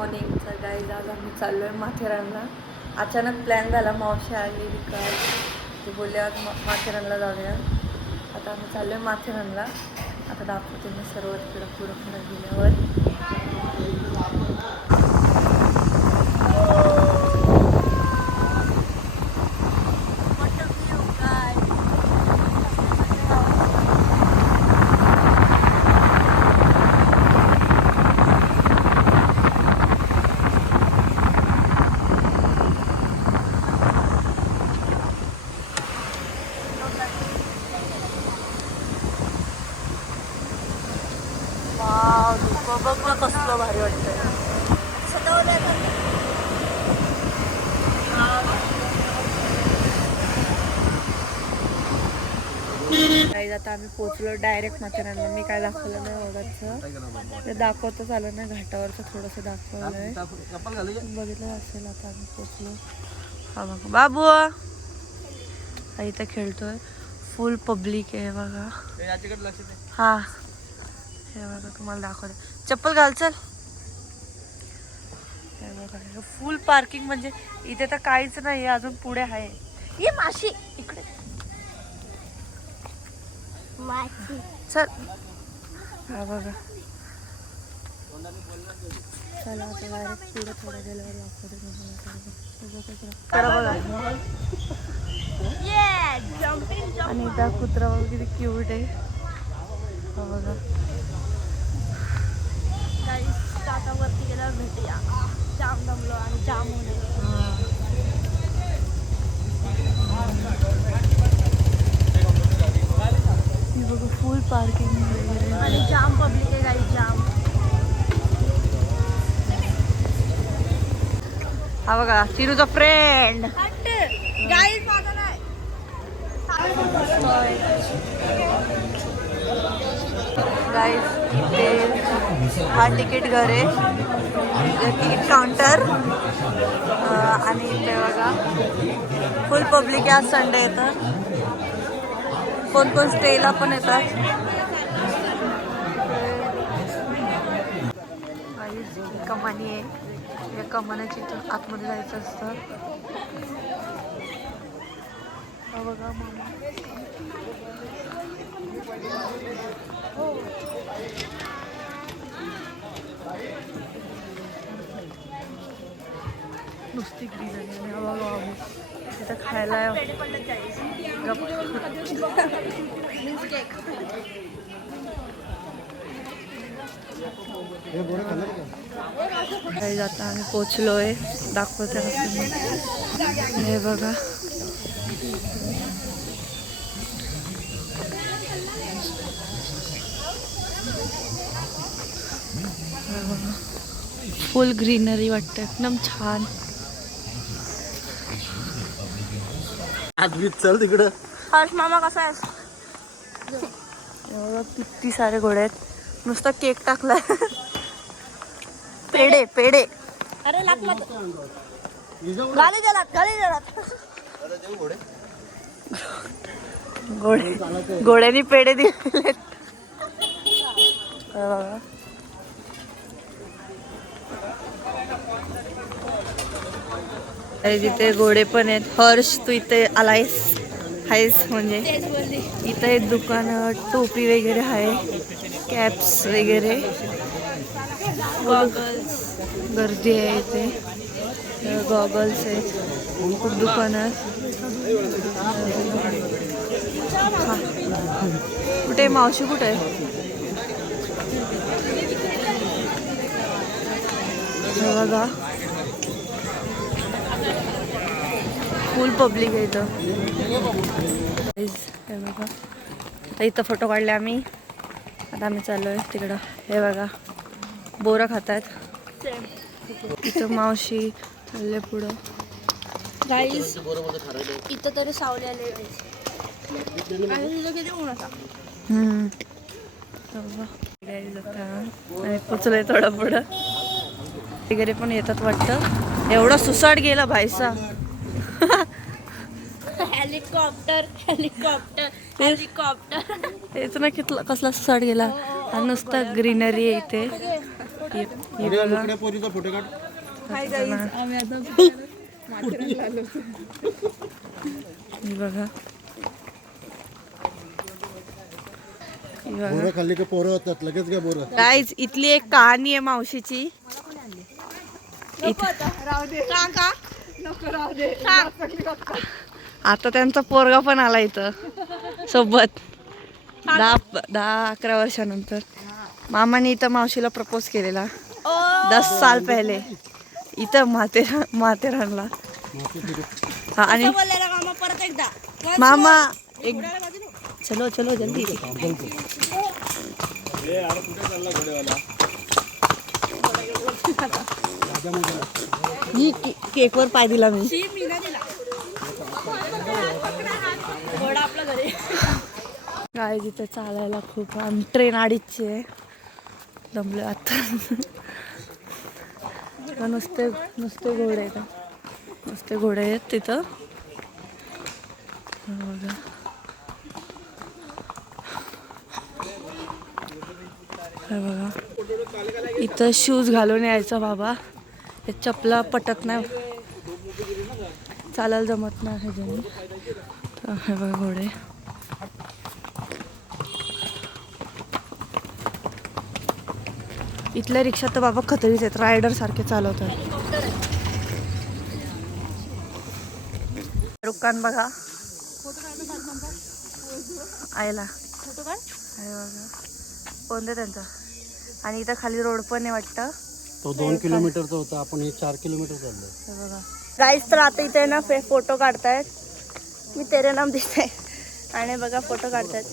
Morning. तर guys आज आम्ही चाललो आहे माथेरानला. अचानक प्लॅन झाला, मावशी आली विकास ते बोलले आज माथेरानला जाऊया. आता आम्ही चाललो आहे माथेरानला. आता दाखवते मी सर्व तिकडं पुढं गेल्यावर. बघ ना कसलं भारी वाटतंय. काही आता आम्ही पोचलो डायरेक्ट माथेरानला. मी काय दाखवलं नाही ओढाचं, ते दाखवतच आलं ना, घाटावरचं थोडंसं दाखवलंय, बघितलं असेल. आता आम्ही पोचलो. हा बघा बाबू हा इथं खेळतोय. फुल पब्लिक आहे बघा. हा हे बघा तुम्हाला दाखवते. चप्पल घाल चल. हे बघा फुल पार्किंग, म्हणजे इथे तर काहीच नाही, अजून पुढे आहे. ये माशी इकडे चल. हा बघा चला आता डायरेक्ट पुढे थोडं गेल्यावर दाखवते तुम्हाला. आणि त्या कुत्रा बघा किती क्यूट आहे. हा बघा आता वरती गेल्यावर भेटूया. जाम दमलो आणि जाम होणे. बघा फुल पार्किंग वगैरे आणि जाम पब्लिक आहे गाई, जाम. हा बघा चिरूचा फ्रेंड. गाईज माझा नाही. गाईज इथे हा तिकीट घर आहे, तिकीट काउंटर. आणि इथे बघा फुल पब्लिक आहे. आज संडे येतं, कोण कोण स्टेला पण येतात. कमानी आहे, या कमानाची इथून आतमध्ये जायचं असतं. हा बघा मामा नुसती ग्रीनरी. आणि हा बघा आम्ही तिथं खायला आता आम्ही पोचलोय. दाखवते हे बघा. फुल ग्रीनरी वाटतं, एकदम छान. चल तिकडं. हर्ष मामा कसा आहेस? किती सारे घोडे आहेत. नुसता केक टाकलाय. पेढे पेढे. अरे लाग मत. गाली जलात, गाली जलात. घोड्यानी पेढे दिले. तिथे घोडे पण आहेत. हर्ष तू इथे आलायस आहेस म्हणजे. इथे दुकान, टोपी वगैरे आहे, कॅप्स वगैरे, गॉगल्स. गर्दी आहे इथे. गॉगल्स आहेत, खूप दुकानात. कुठे मावशी कुठे आहे? बघा फुल पब्लिक आहे इथं. हे बघा आता इथं फोटो काढले आम्ही. आता आम्ही चाललोय तिकडं. हे बघा बोरं खातात. इथं मावशी चालले पुढं. गाईज इथं तरी सावली आले. किती ऊन असा. पोचलोय थोडं पुढं. वगैरे पण येतात वाटतं. एवढा सुसाट गेला भाईसा. Helicopter helicopter helicopter. तेच ना, कसला सुसाट गेला. आणि नुसता ग्रीनरी आहे इथे. हे बघा पोरीचा फोटो काढ. हे बघा बोरं खाल्ली की पोरं होतात लगेच काय बोरं. गाईज इथली एक कहाणी आहे मावशीची. आता त्यांचा पोरगा पण आला इथं सोबत 10-11 वर्षानंतर. मामाने इथं मावशीला प्रपोज केलेला 10 साल पहिले इथं माथेरानला. हा आणि परत एकदा मामा एक चलो चलो जल्दी. ही केकवर पाय दिला मी. काय तिथे चालायला खूप आणि ट्रेन अडीचची आहे. दमले आता. नुसते घोडे आहेत. नुसते घोडे आहेत तिथं बघा. बघा इथं शूज घालून यायचं बाबा. हे चपला पटत नाही, चालायला जमत नाही ह्याच्याने. हे बघा घोडे. इथल्या रिक्षा तर बाबा खतरीच आहेत, रायडर सारखे चालवतात. दुकान बघा आयला बघा कोणते त्यांचा. आणि इथं खाली रोड पण आहे वाटतं. तो 2 किलोमीटरचा होता, आपण हे 4 किलोमीटर चाललोय. बघा गाईस तर आता इथे ना फोटो काढतायत. मी तेरे नाम दिसते आणि बघा फोटो काढतायत.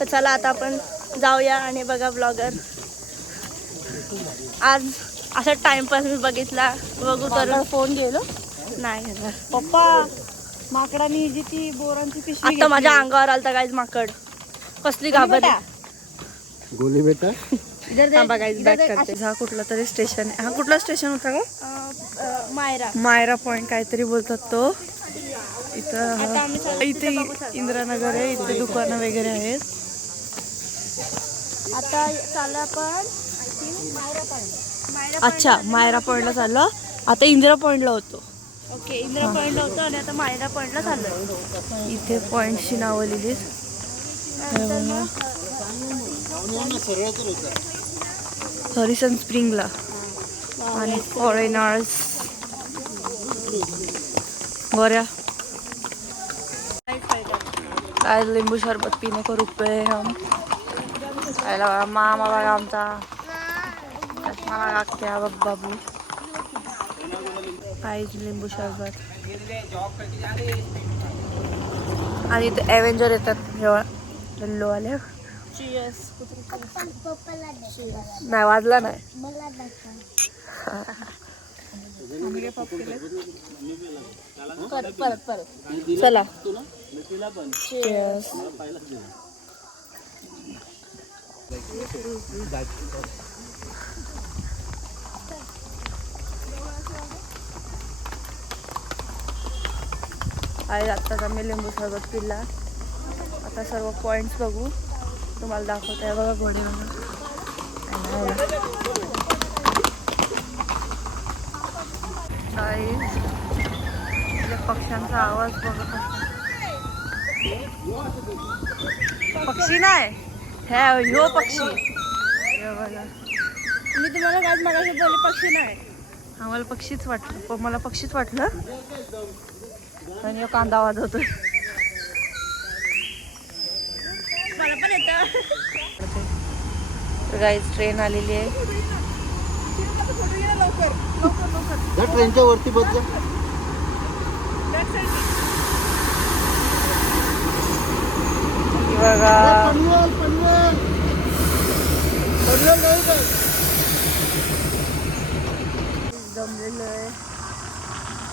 तर चला आता आपण जाऊया आणि बघा ब्लॉगर. आज असा टाइमपास मी बघितला, बघू तर फोन गेलो नाही घेणार. पप्पा. माकडाने जी ती बोरांची पिशवी आता माझ्या अंगावर आलता गाईज माकड. कसली घाबरली. गोली बेटा थांबा गाईज बॅक करते. हा कुठला तरी स्टेशन आहे. हा कुठला स्टेशन होता का? मायरा मायरा पॉइंट काहीतरी बोलतात तो. इथं आता आम्ही इथे इंदिरानगर आहे. इथे दुकानं वगैरे आहेत. आता चाललं आपण मायरा पॉइंट. अच्छा मायरा पॉइंटला चाललो. आता इंदिरा पॉइंटला होतो. ओके इंदिरा पॉइंटला होतो आणि आता मायरा पॉइंटला चाललो. इथे पॉइंटची नावं लिहिलीत. हरिसन स्प्रिंगला आणि फॉरेनर्स बऱ्या. काय लिंबू शरबत पिणे को रुपये हम. खायला मामा बघा आमचा क्या बाबू. काहीच लिंबू शरबत. आणि इथे ॲव्हेंजर येतात जेव्हा लल्लो आल्या. नाही वाजला नाही. चला Cheers. आहे आत्ताच आम्ही लिंबू सरबत पिला. आता सर्व पॉइंट्स बघू, तुम्हाला दाखवत आहे. बघा घोडे बघा. पक्ष्यांचा आवाज बघत पक्षी नाही ह्यो पक्षी. बघा मी तुम्हाला काय मगाशी बोलले पक्षी नाही. आम्हाला पक्षीच वाटलं. मला पक्षीच वाटलं आणि कांदा वाजवतोय. मला पण येतं. गाईज ट्रेन आलेली आहे. ट्रेनच्या वरती बस जा. बघा जमलेलं आहे.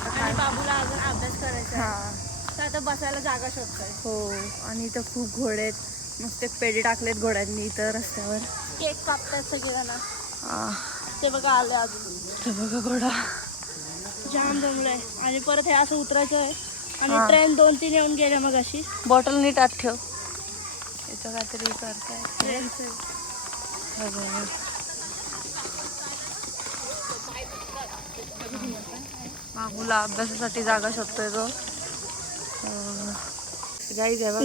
आणि बाबूला अजून अभ्यास करायचा आहे. हा तर आता बसायला जागा शोधतोय. हो. आणि इथं खूप घोडे आहेत. नुसते पेढे टाकलेत घोड्यांनी इथं रस्त्यावर. केक कापतायत सगळेजण. ते बघा आले अजून. ते बघा घोडा. जाम जमलंय. आणि परत हे असं उतरायचं आहे. आणि ट्रेन 2-3 येऊन गेल्या मग अशी. बॉटल नीट आत ठेव. इथं काहीतरी करताय. हा बघा. मामूला अभ्यासासाठी जागा शोधतोय तो.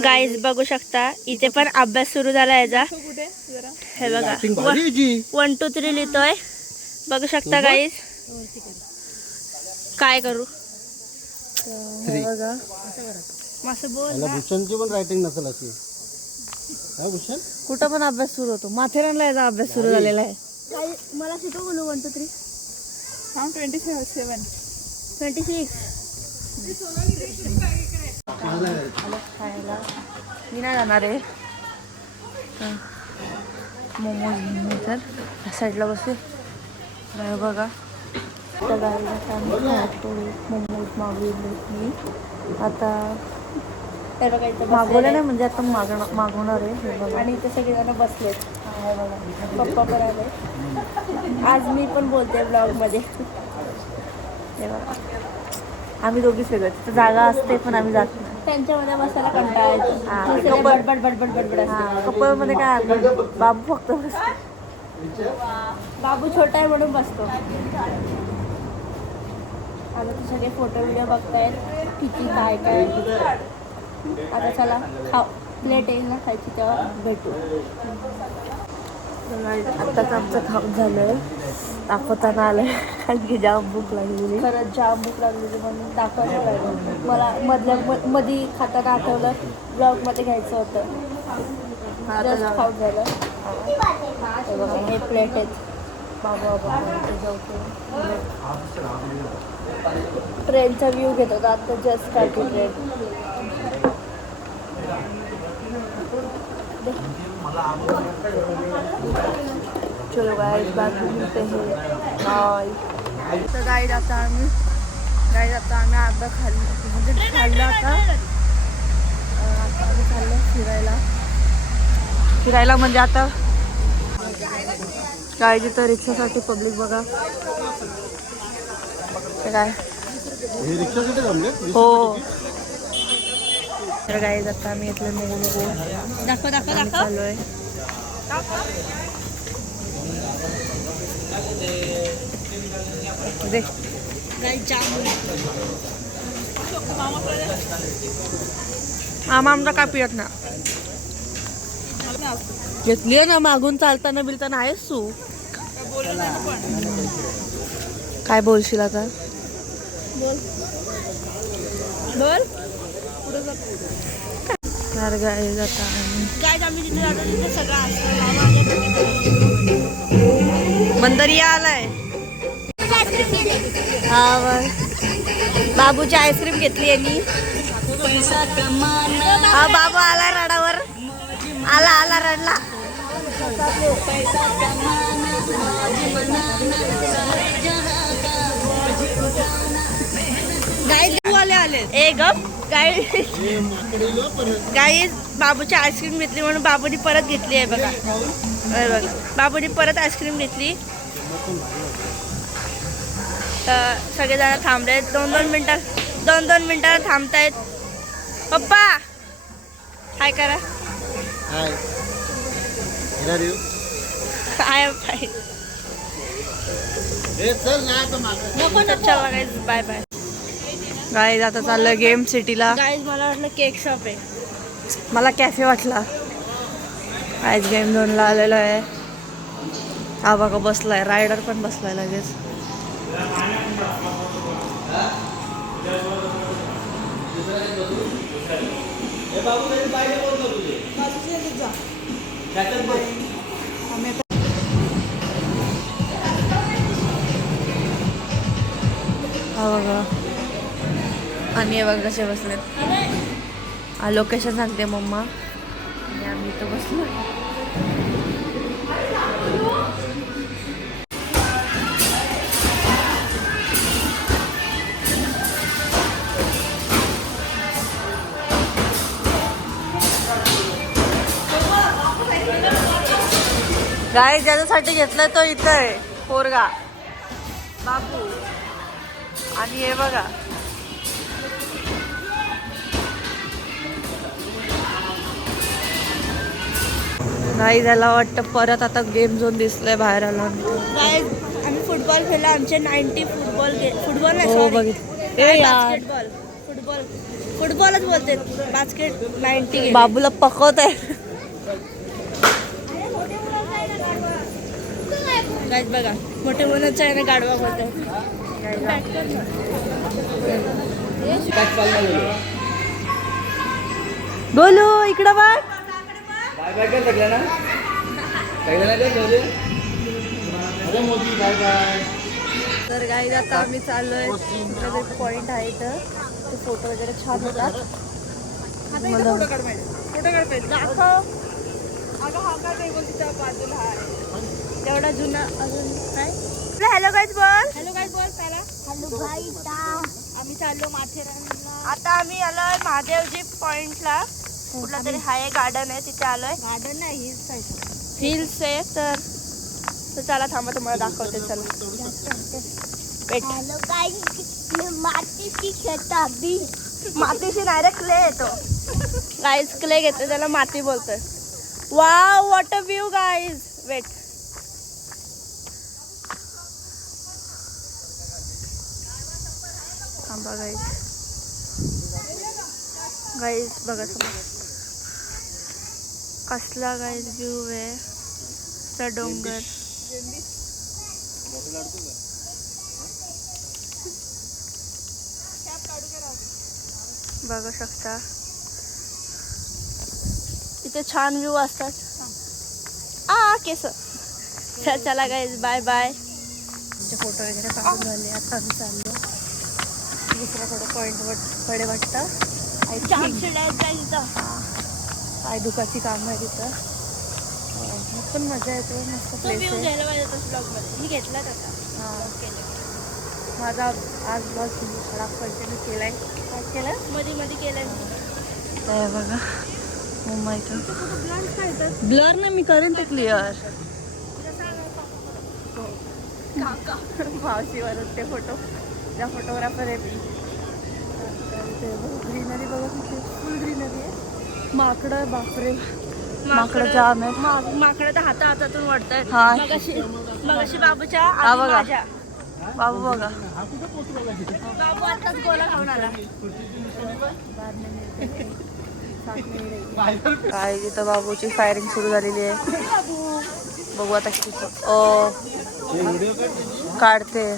गाईज बघू शकता इथे पण अभ्यास सुरू झाला याचा. हे बघा 1 2 3 लिहितोय. बघू शकता गाईज. काय करू बघा मस्त बोल याला भूषणची पण रायटिंग नसेल अशी. हा भूषण कुठं पण अभ्यास सुरू होतो. माथेरानला याचा अभ्यास सुरू झालेला आहे. मला शिकव बोलू 1 2 3 26 खायला मी नाही जाणार आहे. मोमोज घेऊन तर त्या साईडला बसू. बघा त्या गाडीला आम्ही खातो. मोमोज मागवले मी. आता मागवले नाही म्हणजे आता मागवणार आहे. हे बघा. आणि इथे सगळेजण बसलेत. हे बघा. पप्पा पण आले. आज मी पण बोलते ब्लॉग मध्ये. हे बघा आम्ही दोघीच वेगळं. तिथं जागा असते पण आम्ही जात नाही. त्यांच्यामध्ये बसायला कंटाळा येतो. बडबड बडबड बडबड असते. कपलमध्ये काय आता बाबू फक्त बसतो. बाबू छोटा आहे म्हणून बसतो. आता ते सगळे फोटो व्हिडिओ बघतायत किती काय काय. आता चला प्लेट येईल ना खायची तेव्हा भेटू. आत्ताच आमचं खाऊन झालं. दाखवताना आलं कारण की जाम भूक लागलेली. खरंच जाम भूक लागलेली म्हणून दाखवायला लागलं. मला मधी खाताना आठवलं ब्लॉगमध्ये घ्यायचं होतं. जस्ट खाऊन झालं. हे बघा हे प्लेट आहेत. बाबा ट्रेनचा व्ह्यू घेत होता. आता जस्ट काढली ट्रेन. चलो गाइस बाकी मिलते हैं. बाय. तर गाईड आता आम्ही अर्धा खाल्लं म्हणजे खाल्लं आता आम्ही चाललो फिरायला म्हणजे आता गाईची तर रिक्षासाठी पब्लिक बघा. ते काय हे रिक्षासाठी थांबले. हो. तर गाईज आता आम्ही इथले नको दाखव चालू आहे. मामा आमचा काय पियत ना. घेतली ना मागून चालताना बिलताना आहेस तू. काय बोलशील आता. बोल. तर गाईज आता आम्ही जिथे जातो तिथे सगळं असतं. बंदरिया आलाय. हा बाबूची आईस्क्रीम घेतली यांनी. हा बाबू आला रडावर. आला रडला. आले ए गप. गाईज बाबूची आईस्क्रीम घेतली म्हणून बाबूनी परत घेतली आहे बघा. बाबूनी परत आईस्क्रीम घेतली. तर सगळेजण थांबले. 2-2 मिनिटाला थांबतायत. पप्पा हाय करा. हाय चल ना चला गाईज बाय बाय. गाईज आता चाललं गेम सिटीला. गाईज मला वाटलं केक शॉप आहे. मला कॅफे वाटला. गाईज गेम झोनला आलेलो आहे. हा बघा बसलाय. रायडर पण बसलाय लगेच. हा बघा आणि हे बघा कसे बसलेत. लोकेशन सांगते मम्मा. आणि आम्ही इथं बसलो. गाय ज्याच्यासाठी घेतलाय तो इथं आहे. पोरगा बाबू. आणि हे बघा नाही त्याला वाटतं परत आता गेम झोन दिसलंय बाहेर आला. गाईज आम्ही फुटबॉल खेळलो. आमचे 90 फुटबॉल नाही हो सॉरी बघितलं. ए यार फुटबॉलच बोलते. बास्केट 90 बाबूला पकवत आहे. गाईज बघा मोठे मुलांच्या याने गाडवा बोलतो. बोलू इकडं बघ. तर गाईज आता आम्ही चाललोय. एक पॉइंट आहे इथं ते फोटो वगैरे छान होतात. तेवढा जुना अजून काय. हॅलो गाईज बोल. हॅलो गाईज बोल पहिला. हॅलो गाईज आम्ही चाललो माथेरानला. आता आम्ही आलोय महादेवजी पॉइंटला. कुठला तरी हाय गार्डन आहे तिथे आलोय. गार्डन नाही हिल्स आहे. हिल्स आहे तर चला थांबा तुम्हाला दाखवते. चला वेट. हॅलो गाईज मातीची खेळता बी. मातीशी डायरेक्ट क्ले येतो. गाईज क्ले घेतो त्याला माती बोलतोय. Wow what a view guys. Wait थांबा गाईज. गाईज बघा समोर कसला गाईज व्ह्यू आहे. त्या डोंगर बघू शकता. इथे छान व्ह्यू असतात. केस. चला गाईज बाय बाय. फोटो वगैरे काढून झाले. आता आम्ही चाललो दुसरा थोडं पॉईंट वाटतं. पाय दुखाची काम आहे तिथं. पण मजा येते. मस्त प्लेस आहे. मी घेतला त्याचा. माझा आज बस खराब कंटिन्यू केलाय. काय केलं मध्ये केलं. बघा मुंबईचं ब्लर ना मी करेन ते क्लिअर. मावशीवरून ते फोटो त्या फोटोग्राफर आहे मी. ग्रीनरी बघा तिथे फुल ग्रीनरी आहे. माकडं बापरे माकडं जाम आहे. माकडं तर हातातून वाटतात. हा मगाशी बाबूच्या हा आणि बघा. माझ्या. बाबू बघा बाबू आताच गोला खाऊन आला. काय तिथं बाबूची फायरिंग सुरू झालेली आहे. बघू आता किती काढते.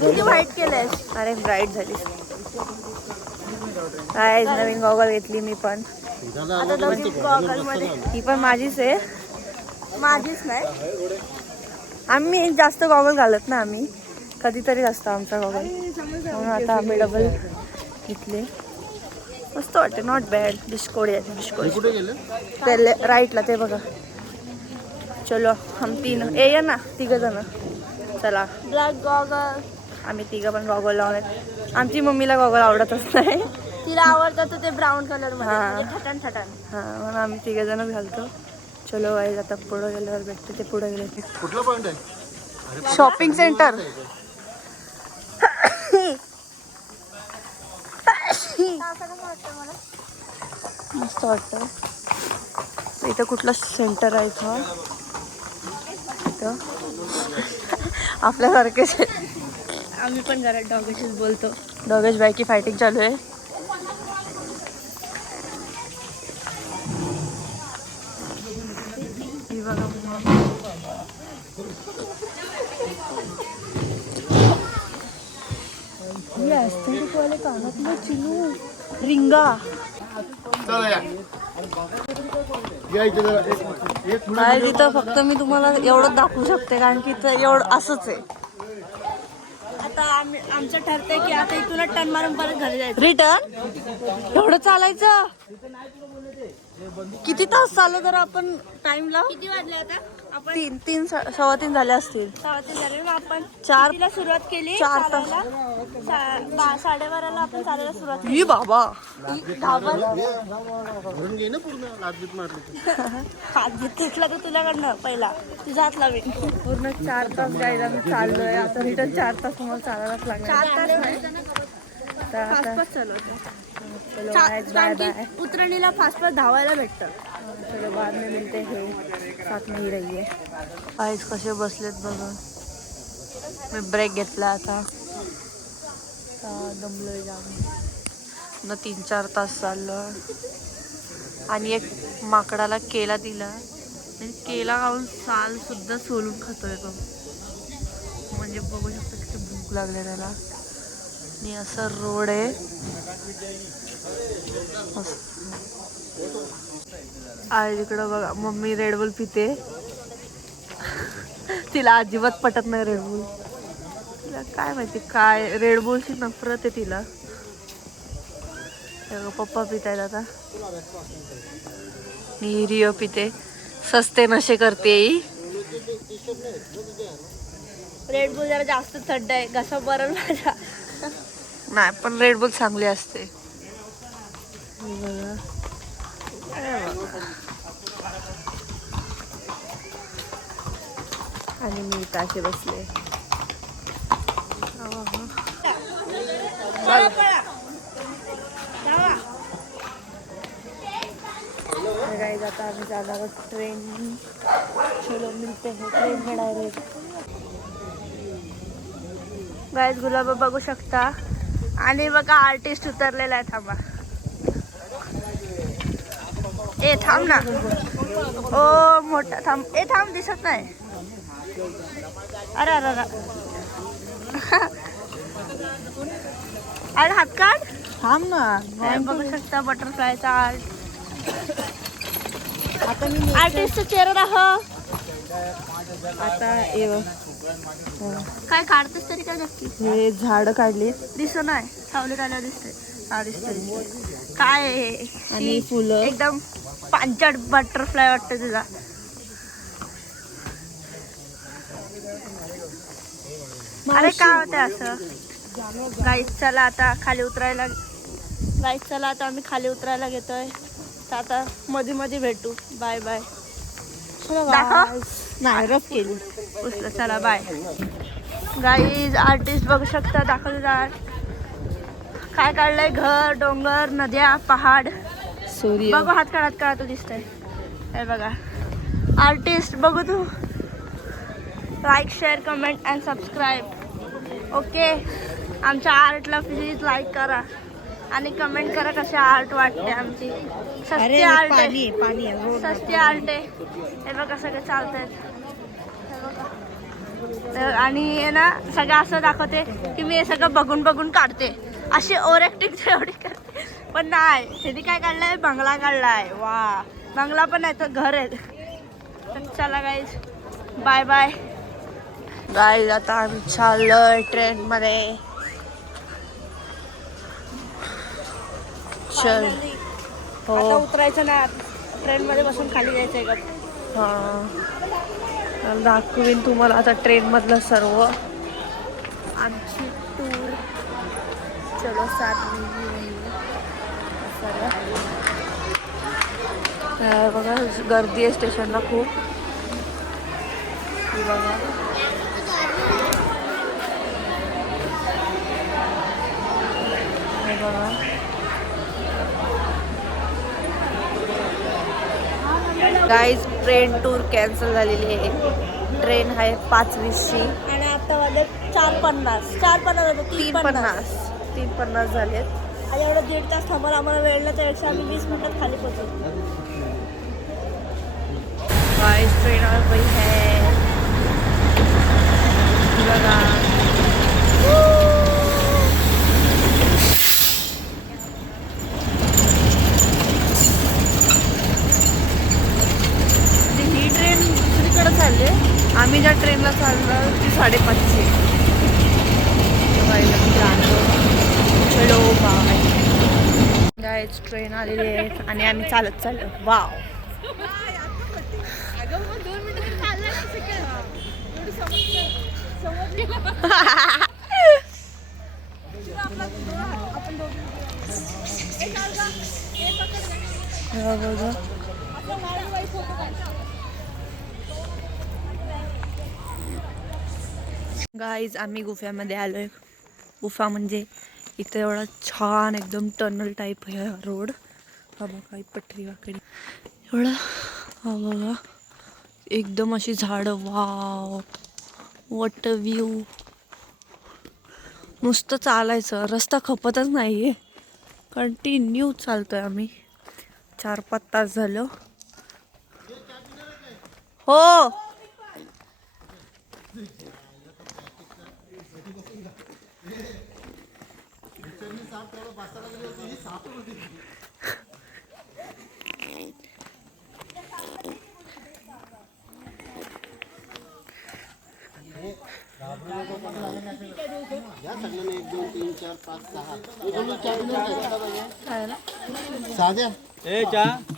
किती वाईट केलंय. अरे ब्राईट झाली. काय नवीन गॉगल घेतली मी पण. आता दोघी गॉगल मध्ये. ही पण माझीच आहे. माझीच नाही. आम्ही जास्त गॉगल घालत ना. आम्ही कधीतरी असतं आमचा गॉगल म्हणून आता आम्ही डबल घेतले. मस्त वाटते. Not bad. डिस्कोडी आहे डिस्कोडी. ते राईटला ते बघा. चलो हम 3 ये ना 3 जण. चला ब्लॅक गॉगल. आम्ही 3 पण गॉगल लावलेत. आमची मम्मीला गॉगल आवडतच नाही. तिला आवडतं ते ब्राऊन कलर मध्ये ठटण. हां म्हणून आम्ही 3 जणच घालतो. चलो गाईज आता पुढं गेल्यावर भेटते. ते पुढं गेले. कुठला पॉइंट आहे. Shopping centre. मस्त वाटतं. इथं कुठलं सेंटर आहे इथं. आपल्यासारखेच आम्ही पण जरा डॉगेशीच बोलतो. डॉगेश बायकी फायटिंग चालू आहे. ही बघा वाले कानातलं चिनू रिंगा. काय तिथं फक्त मी तुम्हाला एवढं दाखवू शकते कारण की इथं एवढं असंच आहे. आता आमचं ठरतंय की आता इथूनच टर्न मारून परत घरी जायचं. रिटर्न एवढं चालायचं. किती तास चालू तर आपण टाइमला. किती वाजले आता. तीन 3:15 झाले असतील. 3:15 झाले मग आपण 4 तिला सुरुवात केली 4 तास. 12:30ला आपण चालायला सुरुवात ई बाबा धावल भरून घे ना पूर्ण लादबीत मारली हात घेतला तर तुझ्याकडनं पहिला तुझा हात लावे. पूर्ण 4 तास गाईला आम्ही चाललोय. आता रिटर्न 4 तास मला चालायलाच लागणार. 4 तास नाही तर आता 5 चालवतो. चलो बाय बाय. उतरणीला फास्ट धावायला भेटतं. चलो बाद में मिलते हैं. साथ में ही रहिए. आईज कसे बसलेत बघा. मी ब्रेक घेतला आता. दमलोय जाम. न 3-4 तास चाललो आणि एक माकडाला केला दिला आणि केला खाऊन साल सुद्धा सोलून खातोय तो. म्हणजे बघू शकता किती भूक लागले त्याला. आणि असं रोड आहे. आज इकडं बघा मम्मी रेडबुल पिते. तिला अजिबात पटत नाही रेडबुल. तिला काय माहिती काय रेडबुलची नफरत आहे तिला. पप्पा पितायत आता. रिओ पिते. सस्ते नशे करते. रेडबुल जरा जास्त थंड आहे घसा बरं माझा. नाही पण रेडबुल चांगली असते. आणि मी इथे बसले. गाइस आता आम्ही जाणार ट्रेन. चलो मिलते हैं ट्रेन में डायरेक्ट. गाईस गुलाब बघू शकता आणि बघा आर्टिस्ट उतरलेला आहे. थांबा ए थांब ना. ओ मोठा थांब. ए थांब दिसत नाही. अरे अरे अरे हात काढ. थांब ना. बघू शकता बटरफ्लायचा आर्ट. आता मी आर्टिस्टचा चेहरा दाखव. आता काय काढतेस तरी काय नक्की हे झाड काढली दिसत नाही. सावलीत आल्यावर दिसते. हा दिसते. काय आहे? आणि फुलं एकदम पांचट बटरफ्लाय वाटतं तुझा. अरे काय होतं असं. गाईस चला आता खाली उतरायला. आम्ही खाली उतरायला घेतोय. तर आता मध्ये मध्ये भेटू. Bye bye. दाखव. नाही रफ केली. उचल चला बाय. गाईज आर्टिस्ट बघू शकता. दाखवलं जाणार काय काढलंय. घर डोंगर नद्या पहाड सूर्य बघू. हात काढत दिसतंय. हे बघा आर्टिस्ट बघू. तू like share comment and subscribe. Okay आमच्या आर्टला प्लीज लाईक करा आणि कमेंट करा कशी आर्ट वाटते आमची. सस्ती आर्ट आहे. सस्ती आर्ट आहे. हे बघा सगळं चालतंय. आणि हे ना सगळं असं दाखवते की मी हे सगळं बघून बघून काढते. अशी ओव्हर ॲक्टिंग एवढी करते पण नाही. ह्यानी काय काढलंय. बंगला काढलाय. वा बंगला पण नाही तर घर आहे. तर चला गाईज बाय बाय. गाईज आता आम्ही चाललोय ट्रेन मध्ये. चल आता उतरायचं नाही. ट्रेन मध्ये बसून खाली जायचंय का. हा दाखवीन तुम्हाला आता ट्रेन मधलं सर्व आमची टूर. चलो साथ बघा गर्दी आहे स्टेशनला खूप. बघा बघा गाईज ट्रेन टूर कॅन्सल झालेली आहे. ट्रेन आहे 5:20ची आणि आता वाजले 4:50. 4:50 3:50 झालेत. आणि एवढं 1.5 तास थांबून आम्हाला वेळ त्यापेक्षा आम्ही 20 मिनिटात खाली पोहोचू. गाइस ट्रेन आ गई है. बघा ही ट्रेन दुसरीकडे चालली आहे. आम्ही ज्या ट्रेनला चाललो ती 5:30ची. चलो बाय. गाइस ट्रेन आलेली आहे आणि आम्ही चालत चाललो. वाव. गाईज आम्ही गुफ्यामध्ये आलोय. गुफा म्हणजे इथं एवढा छान एकदम टनल टाईप आहे रोड. हा बघा ही पटरी वाकडी एवढा. हा बघा एकदम अशी झाडं. Wow what a view. नुसतं चालायचं, रस्ता खपतच नाहीये. कंटिन्यू चालतोय आम्ही. 4-5 तास झालं. हो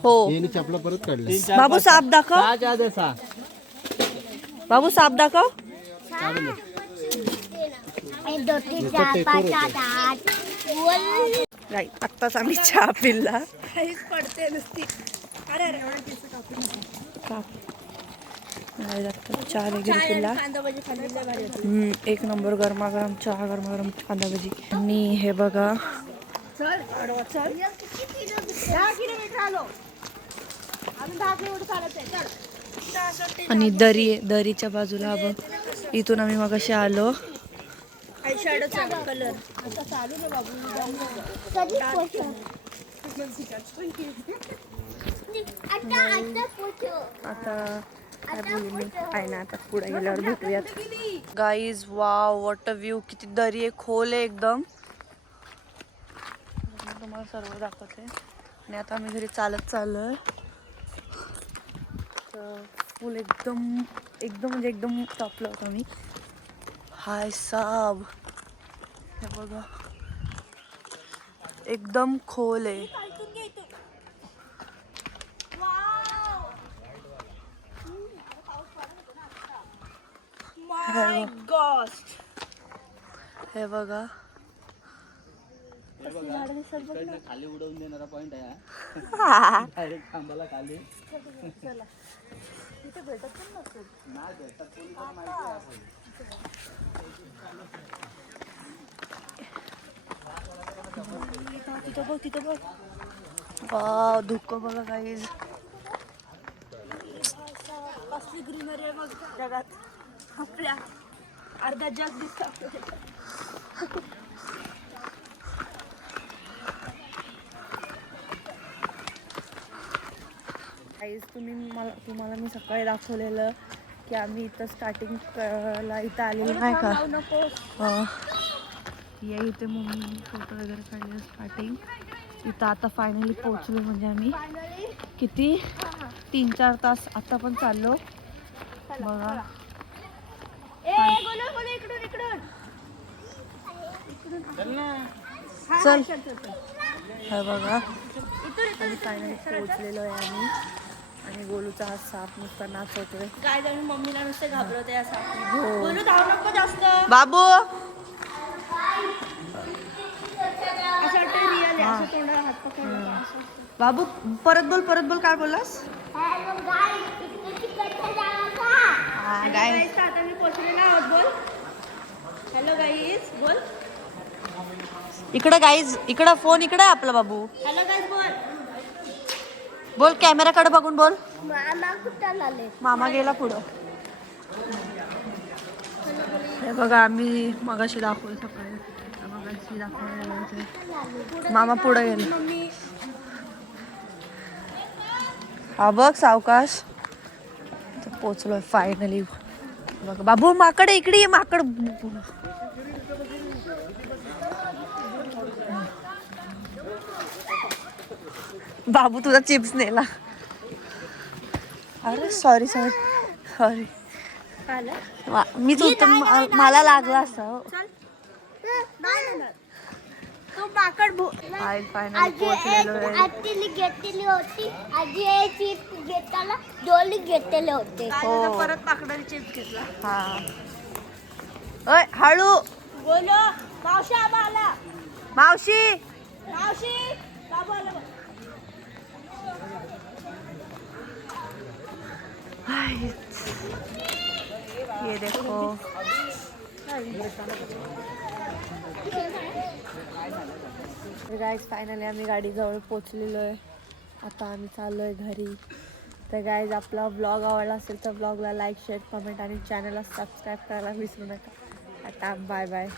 हो. चपला परत काढले. बाबू साप दाखव. बाबू साप दाखव. राईट आत्ताच आम्ही चहा पिल्ला. पडते नुसती. अरे चहा वगैरे पिल्ला. एक नंबर गरमागरम चहा, गरमागरम कांदा भजी. आणि हे बघा आणि दरी आहे. दरीच्या बाजूला बघ. इथून आम्ही मगाशी आलो. कलर आता चालू ना बाबू. आता काय बोलू मी काय ना. आता पुढे गेल्यावर भेटूयात. Guys wow what a view. किती दरी आहे, खोल आहे एकदम. तुम्हाला सर्व दाखवते. आणि आता आम्ही घरी चालत चाललोय. तर फुल एकदम एकदम म्हणजे एकदम टॉपला होतो आम्ही. हाय साब हे बघा एकदम खोल आहे. हे बघा खाली उडवून देणारा पॉइंट आहे. डायरेक्ट खांबाला खाली. तिथं बघ तिथं बघ. वाव धुकं बघा गाईज. कसली ग्रीनरी आहे बघ जगात. आपल्या अर्धा जग दिसत. गाईज तुम्हाला मी सकाळी दाखवलेलं की आम्ही इथं स्टार्टिंगला इथं आलेलो नाही का. या इथे मम्मी फोटो वगैरे काढले स्टार्टिंग. इथं आता फायनली पोहोचलो. म्हणजे आम्ही किती 3-4 तास आता पण चाललो बघा. चल हे बघा आणि फायनली पोहोचलेलो आहे आम्ही. आणि गोलूचा हा साप नुसता नाचवतोय. काय झालं मम्मीला नुसते घाबरवते या सापाने. बोलू धाव नको जास्त. बाबू असं वाटतं रिअल आहे. असं तोंडाला हात पकडला. बाबू परत बोल काय बोललास. गाईज आता मी पोचलेला आहोत. बोल हॅलो गाईज. बोल इकडं गाईज. इकडं फोन इकडं आहे आपला बाबू. Hello guys. बोल बोल कॅमेराकडे बघून बोल. मामा कुठं आले. मामा गेला पुढं. हे बघा आम्ही मगाशी दाखवलं सकाळी. मगाशी दाखवलं मामा पुढं गेले. हा बघ सावकाश. पोचलोय फायनली. बघ बाबू माकड इकडे ये. माकड बाबू तुझा चिप्स नेला. अरे सॉरी मी तू मला लागला असं. तो माकड फायनली पोहोचलेलो आहे. आजीने घेतलेली होती. आजी चिप्स घेताना दोन्ही घेतलेले होते. हो परत माकडाने चिप्स घेतला. हा ओय हळू बोलो मावशी आम्हाला मावशी मावशी बाबू आला बघ. ये देखो गाईज फायनली आम्ही गाडीजवळ पोचलेलो आहे. आता आम्ही चाललो आहे घरी. तर गाईज आपला ब्लॉग आवडला असेल तर ब्लॉगला लाईक शेअर कमेंट आणि चॅनलला सबस्क्राईब करायला विसरू नका. आता बाय बाय.